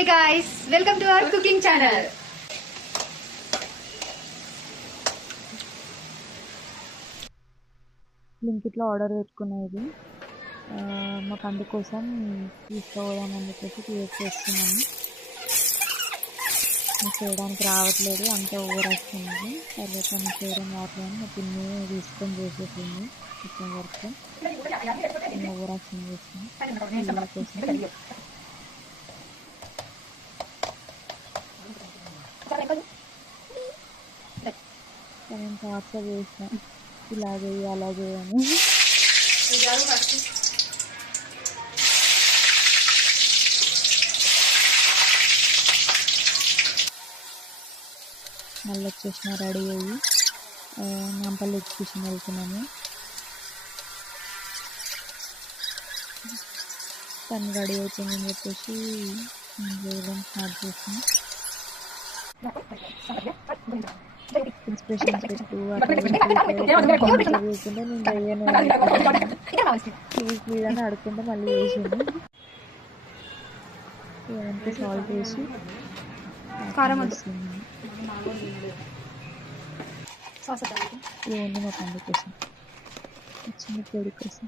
Hey guys, welcome to our cooking channel. బ్లింకిట్లో order పెట్టుకునేది మా పండు కోసం తీసుకోవదామని చెప్పేసి క్రియేట్ చేస్తున్నాను. చేయడానికి రావట్లేదు, అంత ఓవర్ వస్తుంది. తర్వాత నేను చేయడం రావట్లేదు, మా పిన్ని తీసుకొని చేసేసింది మొత్తం వర్క్. ఓవర్ యాక్షన్ చేసింది. నేను టార్చర్ చేసిన, ఇలాగే అలాగే అని. మళ్ళీ వచ్చేసిన రెడీ అయ్యి నాంపల్లి ఎగ్జిబిషన్ వెళ్తున్నాము. తను రెడీ అవుతుందని చెప్పేసి వేయడం స్టార్ట్ చేసాం. ఇన్స్పిరేషన్స్ పెట్టు చదువుకుంటే నేను చెయ్యను ప్లీజ్ ప్లీజ్ అని అడుగుతుంటే మళ్ళీ వేసింది. ఇదంతా సాల్ట్ వేసి కారం ఇవన్నీ మా పండు కోసం, చిన్న పొడి కోసం.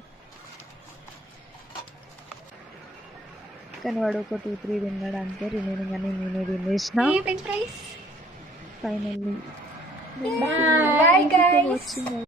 కానీ వాడు ఒక 2-3 తిన్నాడు అంతే, రిమైనింగ్ అని నేనే తినేసిన. Finally Bye guys.